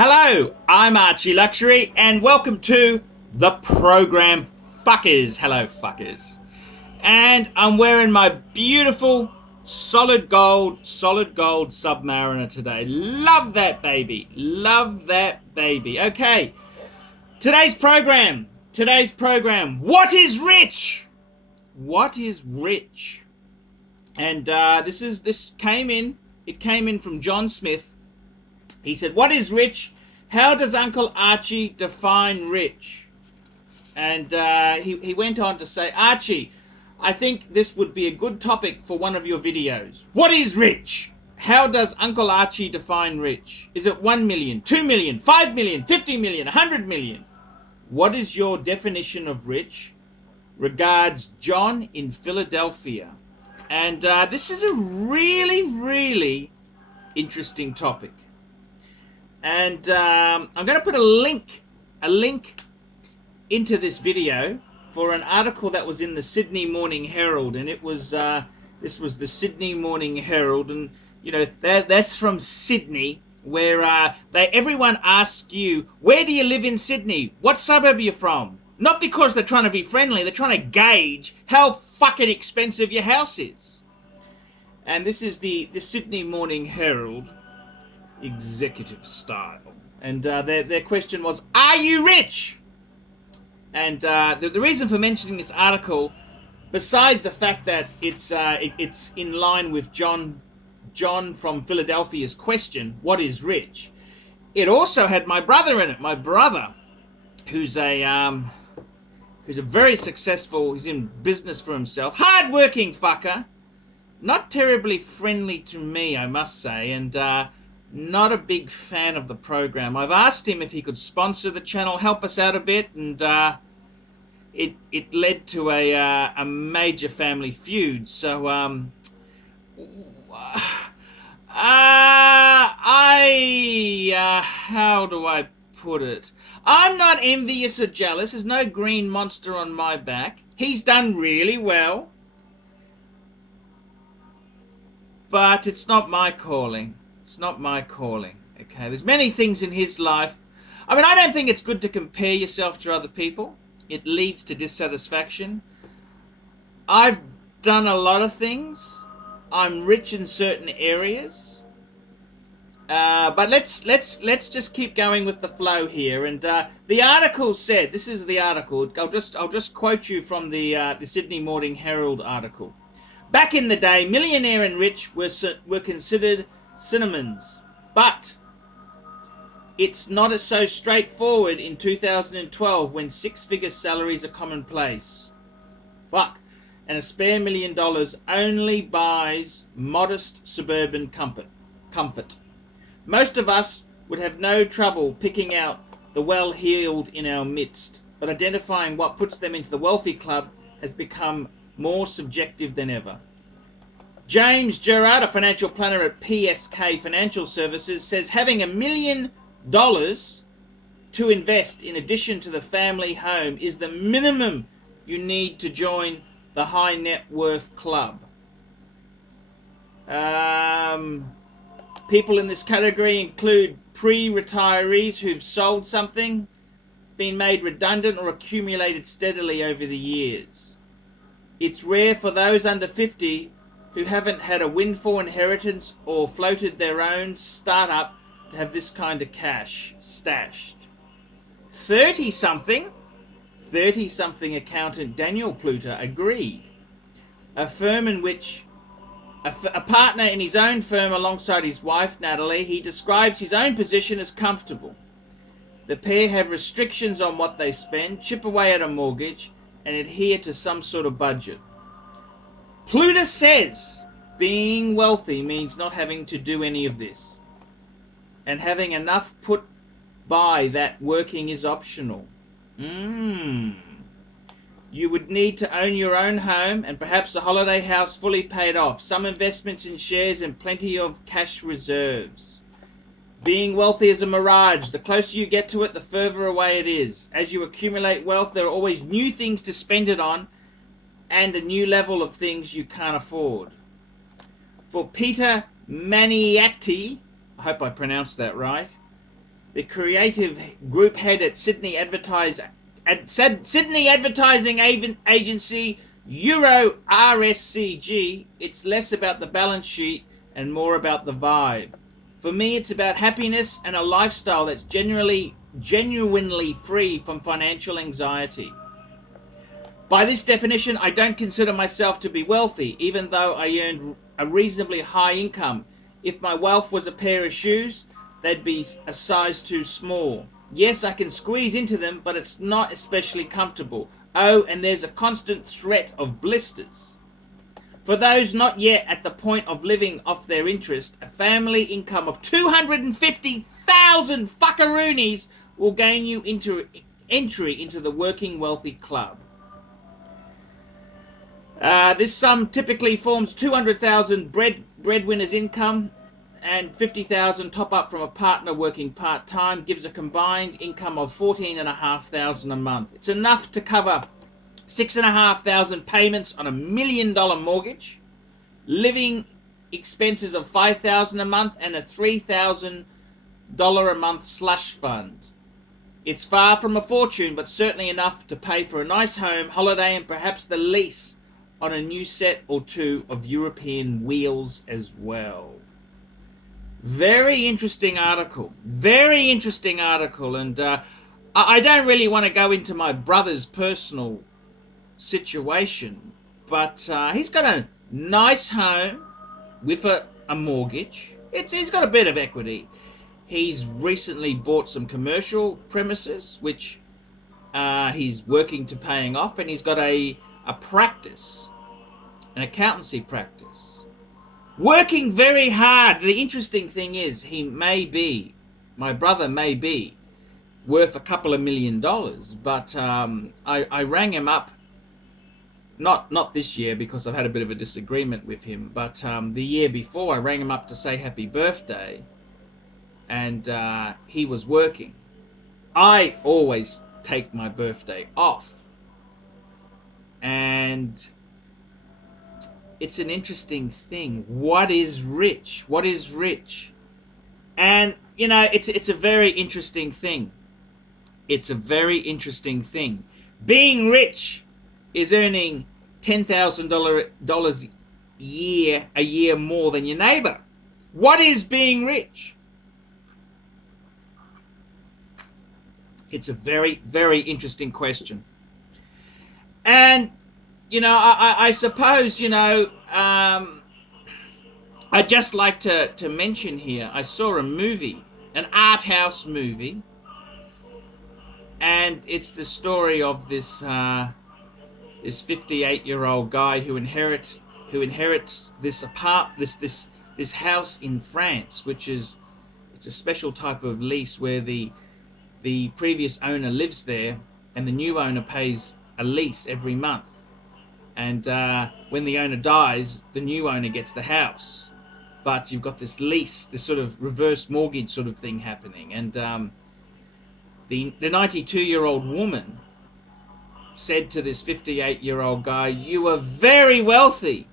Hello, I'm ArchieLuxury, and welcome to the program Fuckers. Hello, fuckers. And I'm wearing my beautiful solid gold Submariner today. Love that baby. Love that baby. Okay, today's program. What is rich? What is rich? And this came in. It came in from John Smith. He said, "What is rich? How does Uncle Archie define rich?" And he went on to say, "Archie, I think this would be a good topic for one of your videos. What is rich? How does Uncle Archie define rich? Is it 1 million, 2 million, 5 million, 50 million, 100 million? What is your definition of rich? Regards, John in Philadelphia." And this is a really interesting topic. And I'm going to put a link into this video for an article that was in the Sydney Morning Herald, and it was this was the Sydney Morning Herald, and you know that's from Sydney, where everyone asks you, where do you live in Sydney? What suburb are you from? Not because they're trying to be friendly, they're trying to gauge how fucking expensive your house is. And this is the Sydney Morning Herald executive style, and their question was, are you rich? And the reason for mentioning this article, besides the fact that it's in line with John from Philadelphia's question, what is rich, it also had my brother in it. My brother, who's a very successful, he's in business for himself, hard-working fucker, not terribly friendly to me, I must say, and not a big fan of the program. I've asked him if he could sponsor the channel, help us out a bit, and it led to a major family feud. So how do I put it? I'm not envious or jealous. There's no green monster on my back. He's done really well, but it's not my calling. It's not my calling, okay? There's many things in his life. I mean, I don't think it's good to compare yourself to other people. It leads to dissatisfaction. I've done a lot of things. I'm rich in certain areas. But let's just keep going with the flow here. And the article said, this is the article. I'll just quote you from the Sydney Morning Herald article. Back in the day, millionaire and rich were considered synonyms, but it's not so straightforward in 2012 when six-figure salaries are commonplace. Fuck. And a spare $1 million only buys modest suburban comfort. Most of us would have no trouble picking out the well-heeled in our midst, but identifying what puts them into the wealthy club has become more subjective than ever. James Gerard, a financial planner at PSK Financial Services, says having $1 million to invest in addition to the family home is the minimum you need to join the high net worth club. People in this category include pre-retirees who've sold something, been made redundant, or accumulated steadily over the years. It's rare for those under 50 who haven't had a windfall inheritance or floated their own startup to have this kind of cash stashed. 30-something accountant Daniel Pluter agreed. A partner in his own firm alongside his wife Natalie, he describes his own position as comfortable. The pair have restrictions on what they spend, chip away at a mortgage, and adhere to some sort of budget. Pluter says being wealthy means not having to do any of this, and having enough put by that working is optional. You would need to own your own home and perhaps a holiday house fully paid off, some investments in shares, and plenty of cash reserves. Being wealthy is a mirage. The closer you get to it, the further away it is. As you accumulate wealth, there are always new things to spend it on and a new level of things you can't afford. For Peter Maniaty, I hope I pronounced that right, the creative group head at Sydney Advertising Agency, Euro RSCG. It's less about the balance sheet and more about the vibe. For me, it's about happiness and a lifestyle that's genuinely free from financial anxiety. By this definition, I don't consider myself to be wealthy, even though I earned a reasonably high income. If my wealth was a pair of shoes, they'd be a size too small. Yes, I can squeeze into them, but it's not especially comfortable. Oh, and there's a constant threat of blisters. For those not yet at the point of living off their interest, a family income of 250,000 fuckaroonies will gain you entry into the working wealthy club. This sum typically forms 200,000 breadwinner's income and 50,000 top up from a partner working part-time, gives a combined income of 14,500 a month. It's enough to cover 6,500 payments on $1 million mortgage, living expenses of 5,000 a month, and a $3,000 a month slush fund. It's far from a fortune, but certainly enough to pay for a nice home, holiday, and perhaps the lease on a new set or two of European wheels as well. Very interesting article. Very interesting article. And I don't really want to go into my brother's personal situation, but he's got a nice home with a mortgage. He's got a bit of equity. He's recently bought some commercial premises, which he's working to paying off, and he's got a practice, an accountancy practice. Working very hard. The interesting thing is, my brother may be worth a couple of $1 million, but I rang him up, not this year because I've had a bit of a disagreement with him, but the year before I rang him up to say happy birthday, and he was working. I always take my birthday off, and it's an interesting thing. What is rich? What is rich? And it's a very interesting thing. It's a very interesting thing. Being rich is earning $10,000 a year more than your neighbor. What is being rich? It's a very, very interesting question. And I suppose, I'd just like to mention here, I saw a movie, an art house movie, and it's the story of this 58-year-old guy who inherits this this house in France, it's a special type of lease where the previous owner lives there and the new owner pays a lease every month. And when the owner dies, the new owner gets the house. But you've got this lease, this sort of reverse mortgage sort of thing happening. And the 92-year-old woman said to this 58-year-old guy, "You are very wealthy.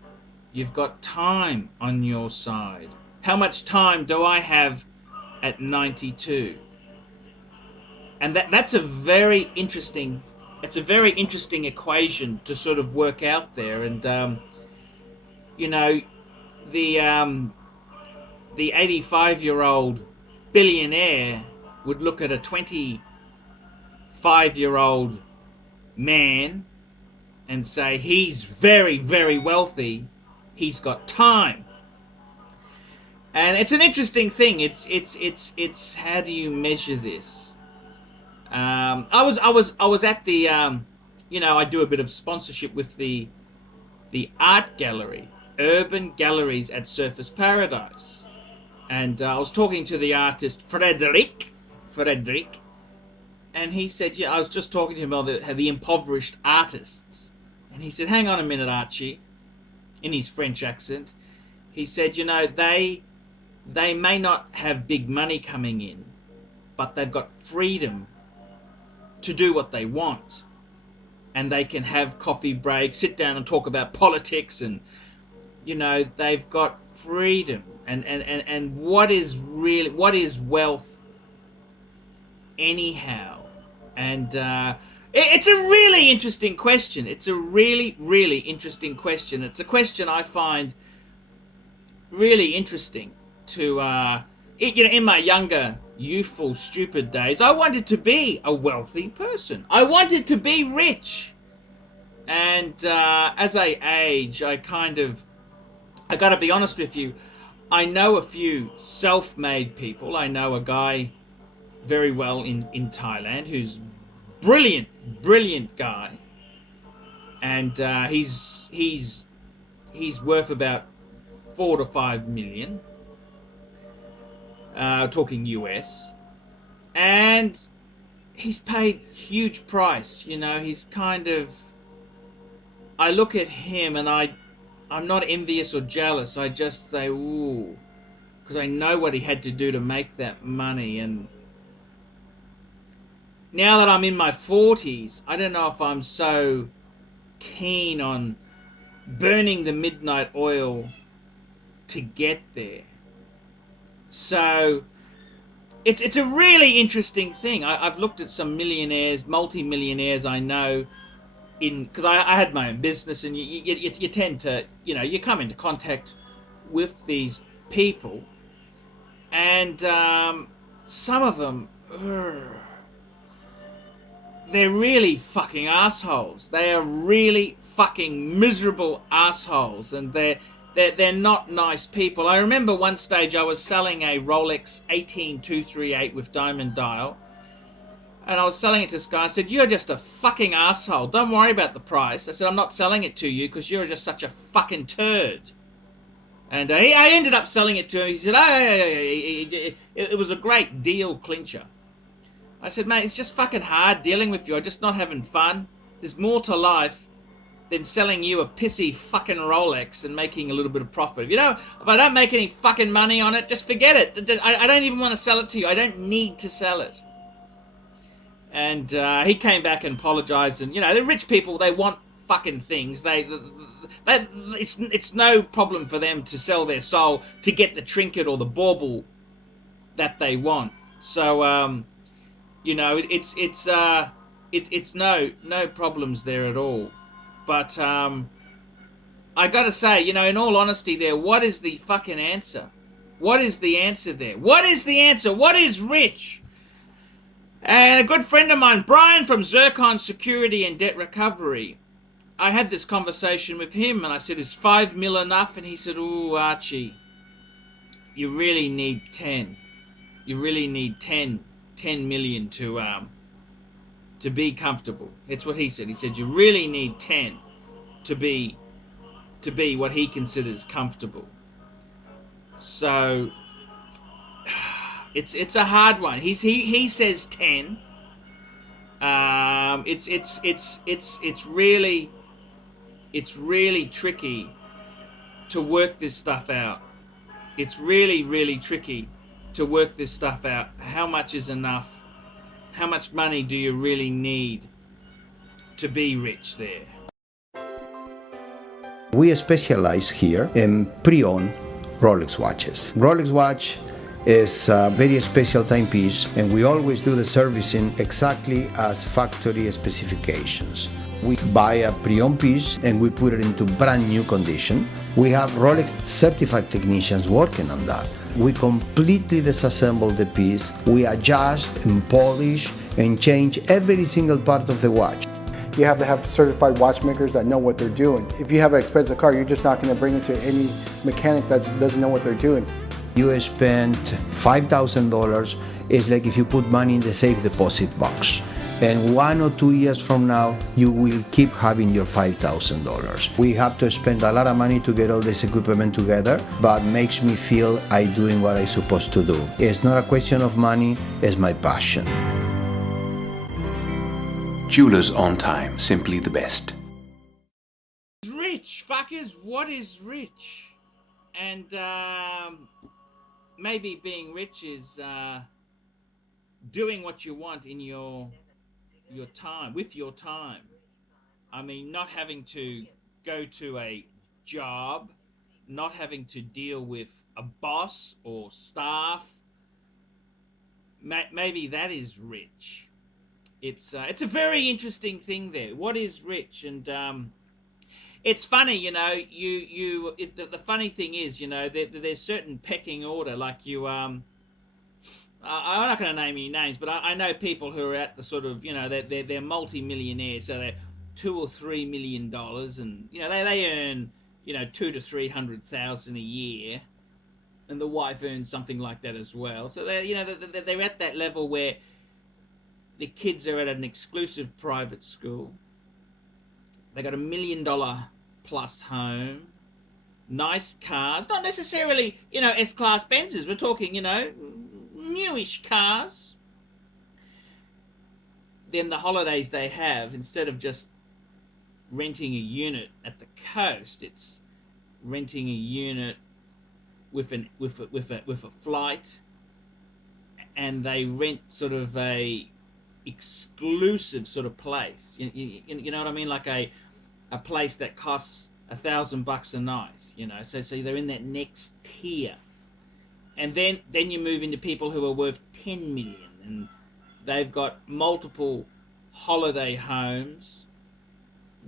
You've got time on your side. How much time do I have at 92?" And that's a very interesting... It's a very interesting equation to sort of work out there. And, the 85-year-old billionaire would look at a 25-year-old man and say, he's very, very wealthy. He's got time. And it's an interesting thing. It's how do you measure this? I was at the I do a bit of sponsorship with the art gallery, Urban Galleries at Surfers Paradise, and I was talking to the artist Frederick, and he said, I was just talking to him about the impoverished artists, and he said, "Hang on a minute, Archie," in his French accent. He said, they may not have big money coming in, but they've got freedom to do what they want, and they can have coffee breaks, sit down and talk about politics, and they've got freedom. And what is wealth? anyhow? And it's a really interesting question. It's a really, really interesting question. It's a question I find really interesting to, in my younger, youthful, stupid days, I wanted to be a wealthy person. I wanted to be rich. And as I age, I gotta be honest with you, I know a few self-made people. I know a guy very well in Thailand who's brilliant guy, and he's worth about 4 to 5 million, talking US, and he's paid huge price. He's kind of. I look at him and I'm not envious or jealous. I just say, ooh, because I know what he had to do to make that money. And now that I'm in my 40s, I don't know if I'm so keen on burning the midnight oil to get there. So it's a really interesting thing. I've looked at some millionaires, multi-millionaires I know, because I had my own business, and you tend to, you come into contact with these people, and some of them, they're really fucking assholes. They are really fucking miserable assholes, and they're not nice people. I remember one stage I was selling a Rolex 18238 with diamond dial, and I was selling it to this guy. I said, "You're just a fucking asshole. Don't worry about the price." I said, "I'm not selling it to you because you're just such a fucking turd." And I ended up selling it to him. He said, it was a great deal clincher. I said, "Mate, it's just fucking hard dealing with you. I'm just not having fun. There's more to life than selling you a pissy fucking Rolex and making a little bit of profit. If I don't make any fucking money on it, just forget it. I don't even want to sell it to you. I don't need to sell it." And he came back and apologized. And the rich people, they want fucking things. It's no problem for them to sell their soul to get the trinket or the bauble that they want. So it's no problems there at all. But I gotta say, in all honesty, there, what is the fucking answer? What is the answer there? What is the answer? What is rich? And a good friend of mine, Brian from Zircon Security and Debt Recovery, I had this conversation with him, and I said, "Is 5 mil enough?" And he said, "Ooh, Archie, you really need 10. You really need 10 million to be comfortable." That's what he said. He said, "You really need 10 to be what he considers comfortable." So it's a hard one. He says 10. It's really tricky to work this stuff out. It's really tricky to work this stuff out. How much is enough? How much money do you really need to be rich there? We specialize here in pre-owned Rolex watches. Rolex watch is a very special timepiece, and we always do the servicing exactly as factory specifications. We buy a pre-owned piece and we put it into brand new condition. We have Rolex certified technicians working on that. We completely disassemble the piece. We adjust and polish and change every single part of the watch. You have to have certified watchmakers that know what they're doing. If you have an expensive car, you're just not going to bring it to any mechanic that doesn't know what they're doing. You spend $5,000, it's like if you put money in the safe deposit box. And 1 or 2 years from now, you will keep having your $5,000. We have to spend a lot of money to get all this equipment together, but makes me feel I'm doing what I'm supposed to do. It's not a question of money, it's my passion. Jewelers on time, simply the best. Rich, fuckers, what is rich? And maybe being rich is doing what you want in your time, with your time. I mean, not having to go to a job, not having to deal with a boss or staff, maybe that is rich. It's a very interesting thing there. What is rich? And it's funny, you know. The funny thing is, you know, there's certain pecking order. Like you, I'm not going to name any names, but I know people who are at the sort of, you know, they're multi-millionaires, so they're $2 or $3 million, and you know they earn, you know, 200,000 to 300,000 a year, and the wife earns something like that as well. So they're, you know, they're at that level where the kids are at an exclusive private school. They got $1 million plus home, nice cars, not necessarily, you know, S-Class Benzes. We're talking, you know, newish cars. Then the holidays they have, instead of just renting a unit at the coast, it's renting a unit with a flight, and they rent sort of a exclusive sort of place. You know what I mean? Like a place that costs $1,000 a night. You know, so they're in that next tier. And then you move into people who are worth 10 million, and they've got multiple holiday homes.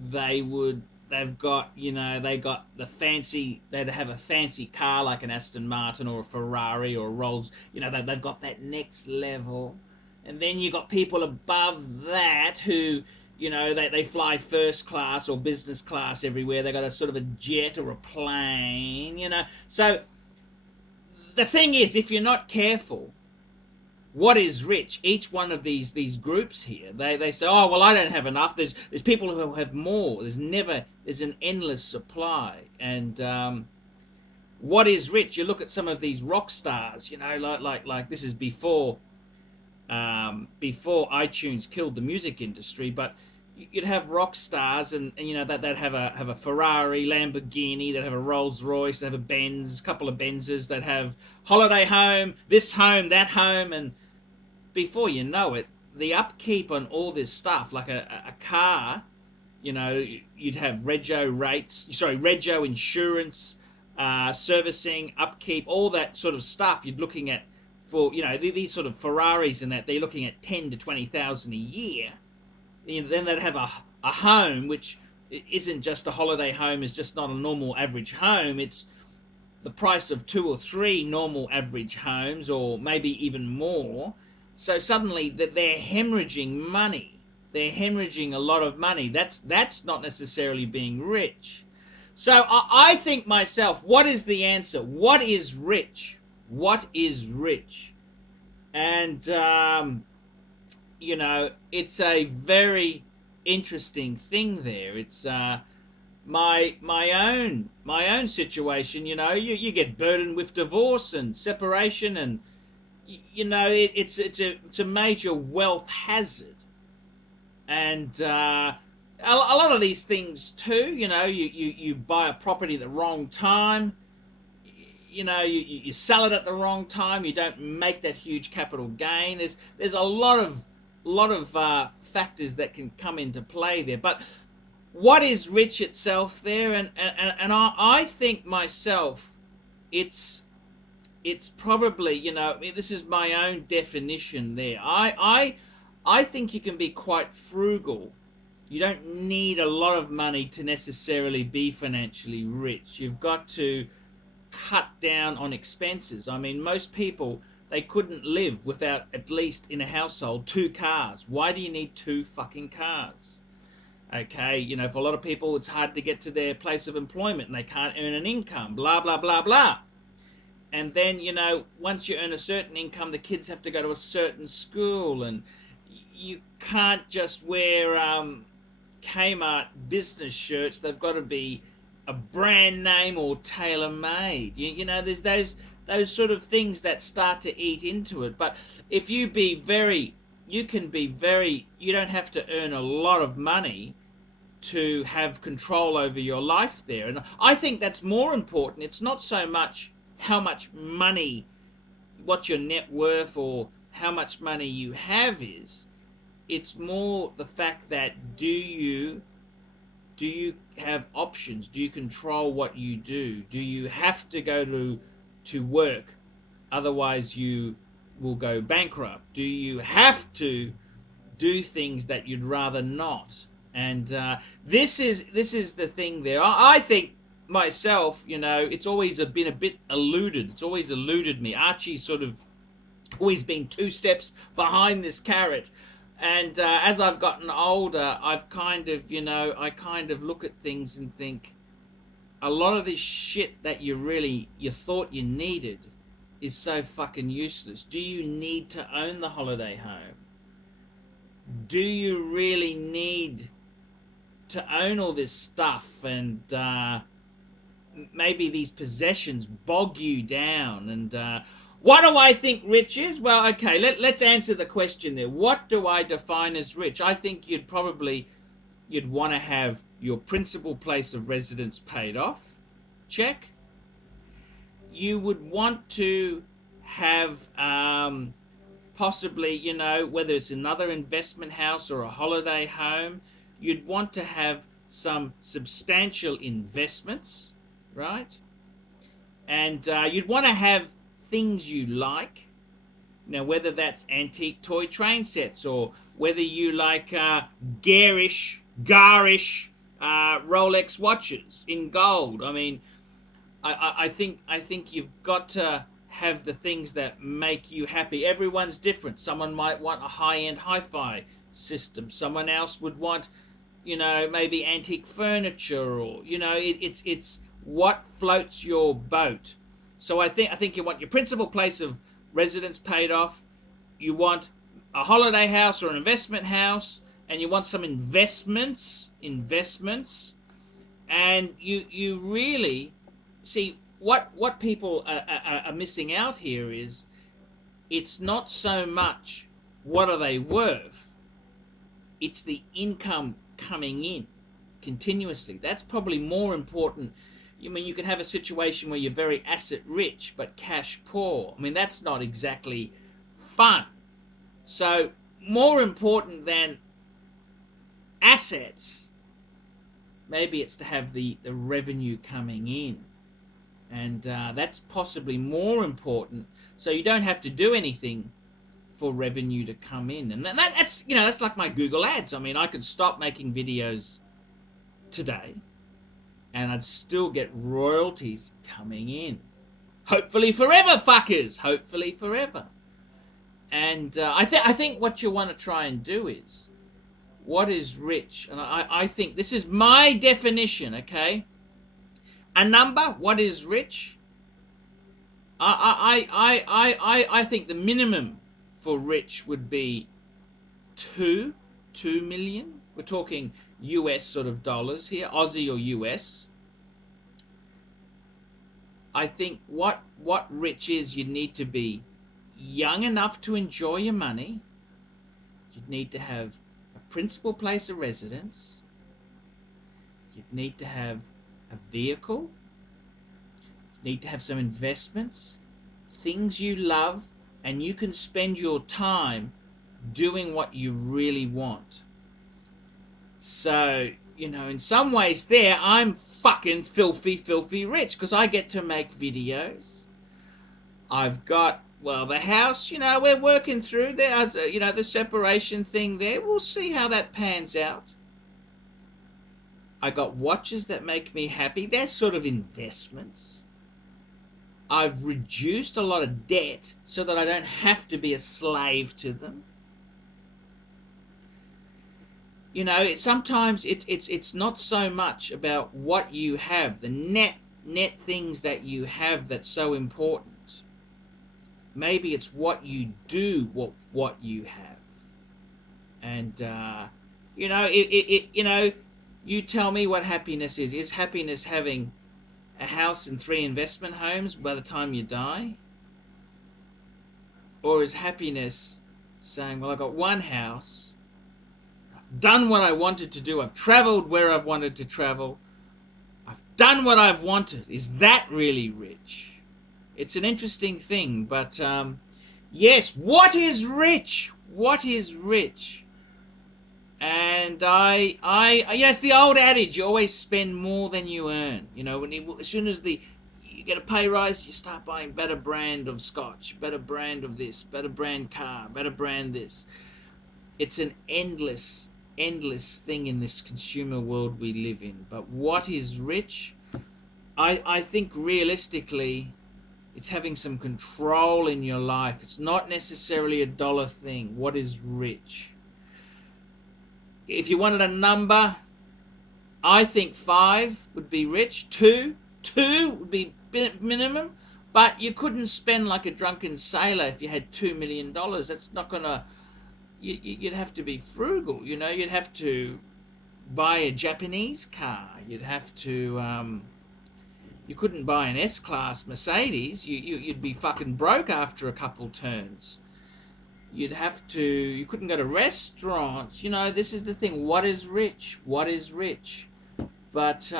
They've got, you know, they got the fancy, they'd have a fancy car like an Aston Martin or a Ferrari or a Rolls, you know, they've got that next level. And then you got people above that who, you know, they fly first class or business class everywhere. They got a sort of a jet or a plane, you know. So the thing is, if you're not careful, what is rich? Each one of these groups here, they say, oh well, I don't have enough. There's people who have more. There's an endless supply. And what is rich? You look at some of these rock stars, you know, like this is before iTunes killed the music industry, but you'd have rock stars, and you know that they'd have a Ferrari, Lamborghini, they'd have a Rolls Royce, they'd have a Benz, a couple of Benzes, they'd have holiday home, this home, that home, and before you know it, the upkeep on all this stuff, like a car, you know, you'd have rego insurance, servicing, upkeep, all that sort of stuff. You're looking at, for, you know, these sort of Ferraris and that, they're looking at 10 to 20,000 a year. You know, then they'd have a home, which isn't just a holiday home, is just not a normal average home. It's the price of 2 or 3 normal average homes, or maybe even more. So suddenly that they're hemorrhaging money. They're hemorrhaging a lot of money. That's not necessarily being rich. So I think myself, what is the answer? What is rich? What is rich? And you know, it's a very interesting thing there. It's my own situation. You know, you get burdened with divorce and separation, and you know, it's a major wealth hazard. And a lot of these things too, you know, you buy a property at the wrong time, you know, you sell it at the wrong time, you don't make that huge capital gain. There's a lot of factors that can come into play there. But what is rich itself there? And I think myself, it's probably, you know, I mean, this is my own definition there. I think you can be quite frugal. You don't need a lot of money to necessarily be financially rich. You've got to cut down on expenses. I mean, most people, they couldn't live without, at least in a household, 2 cars. Why do you need 2 fucking cars? Okay, you know, for a lot of people, it's hard to get to their place of employment and they can't earn an income, blah, blah, blah, blah. And then, you know, once you earn a certain income, the kids have to go to a certain school, and you can't just wear Kmart business shirts. They've got to be a brand name or tailor-made. You know, there's those sort of things that start to eat into it. But if you you don't have to earn a lot of money to have control over your life there. And I think that's more important. It's not so much how much money, what your net worth or how much money you have is. It's more the fact that do you have options? Do you control what you do? Do you have to go to work? Otherwise you will go bankrupt? Do you have to do things that you'd rather not? And this is the thing there. I think myself, you know, it's always been a bit eluded. It's always eluded me. Archie's sort of always been 2 steps behind this carrot. And as I've gotten older, I've kind of, you know, I kind of look at things and think, a lot of this shit that you thought you needed is so fucking useless. Do you need to own the holiday home? Do you really need to own all this stuff? And maybe these possessions bog you down. And what do I think rich is? Well, okay, let's answer the question there. What do I define as rich? I think you'd want to have your principal place of residence paid off. Check. You would want to have possibly, you know, whether it's another investment house or a holiday home, you'd want to have some substantial investments, right? And you'd want to have things you like. Now, whether that's antique toy train sets or whether you like garish Rolex watches in gold. I mean, I think you've got to have the things that make you happy. Everyone's different. Someone might want a high-end hi-fi system. Someone else would want, you know, maybe antique furniture, or, you know, it's what floats your boat. So I think you want your principal place of residence paid off. You want a holiday house or an investment house, and you want some investments, and you really see what people are missing out here is, it's not so much what are they worth, it's the income coming in continuously. That's probably more important. I mean, you can have a situation where you're very asset rich but cash poor. I mean, that's not exactly fun. So more important than assets, maybe it's to have the revenue coming in. And that's possibly more important, so you don't have to do anything for revenue to come in. And that's, you know, that's like my Google ads. I mean, I could stop making videos today and I'd still get royalties coming in. Hopefully forever, fuckers. Hopefully forever. And I think what you want to try and do is, what is rich? And I think this is my definition, okay? A number, what is rich? I think the minimum for rich would be 2 million. We're talking US sort of dollars here, Aussie or US. I think what rich is, you need to be young enough to enjoy your money. You'd need to have a principal place of residence. You'd need to have a vehicle. You need to have some investments, things you love, and you can spend your time doing what you really want. So, you know, in some ways there, I'm fucking filthy rich, because I get to make videos. I've got, well, the house, you know, we're working through there, you know, the separation thing there. We'll see how that pans out. I got watches that make me happy. They're sort of investments. I've reduced a lot of debt so that I don't have to be a slave to them. You know, sometimes it's not so much about what you have, the net things that you have that's so important. Maybe it's what you do, what you have. And you know, you know, you tell me what happiness is. Is happiness having a house and 3 investment homes by the time you die? Or is happiness saying, well, I got one house, I've done what I wanted to do, I've traveled where I've wanted to travel, I've done what I've wanted. Is that really rich? It's an interesting thing, but yes, what is rich? What is rich? And I you know, it's the old adage, you always spend more than you earn. You know, as soon as you get a pay rise, you start buying better brand of scotch, better brand of this, better brand car, better brand this. It's an endless thing in this consumer world we live in. But what is rich? I think realistically, it's having some control in your life. It's not necessarily a dollar thing. What is rich? If you wanted a number, I think 5 would be rich. 2 would be minimum. But you couldn't spend like a drunken sailor if you had $2 million. That's not gonna. You'd have to be frugal. You know, you'd have to buy a Japanese car. You'd have to. You couldn't buy an S-Class Mercedes. You'd be fucking broke after a couple turns. You couldn't go to restaurants. You know, this is the thing. What is rich? What is rich? But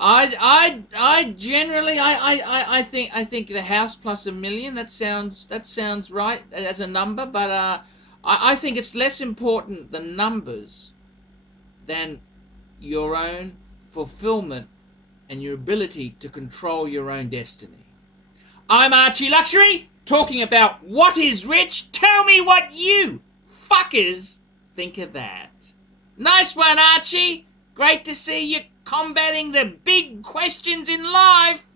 I generally I think the house plus $1 million, that sounds right as a number. But I think it's less important the numbers than your own fulfillment and your ability to control your own destiny. I'm ArchieLuxury, talking about what is rich. Tell me what you fuckers think of that. Nice one, Archie. Great to see you combating the big questions in life.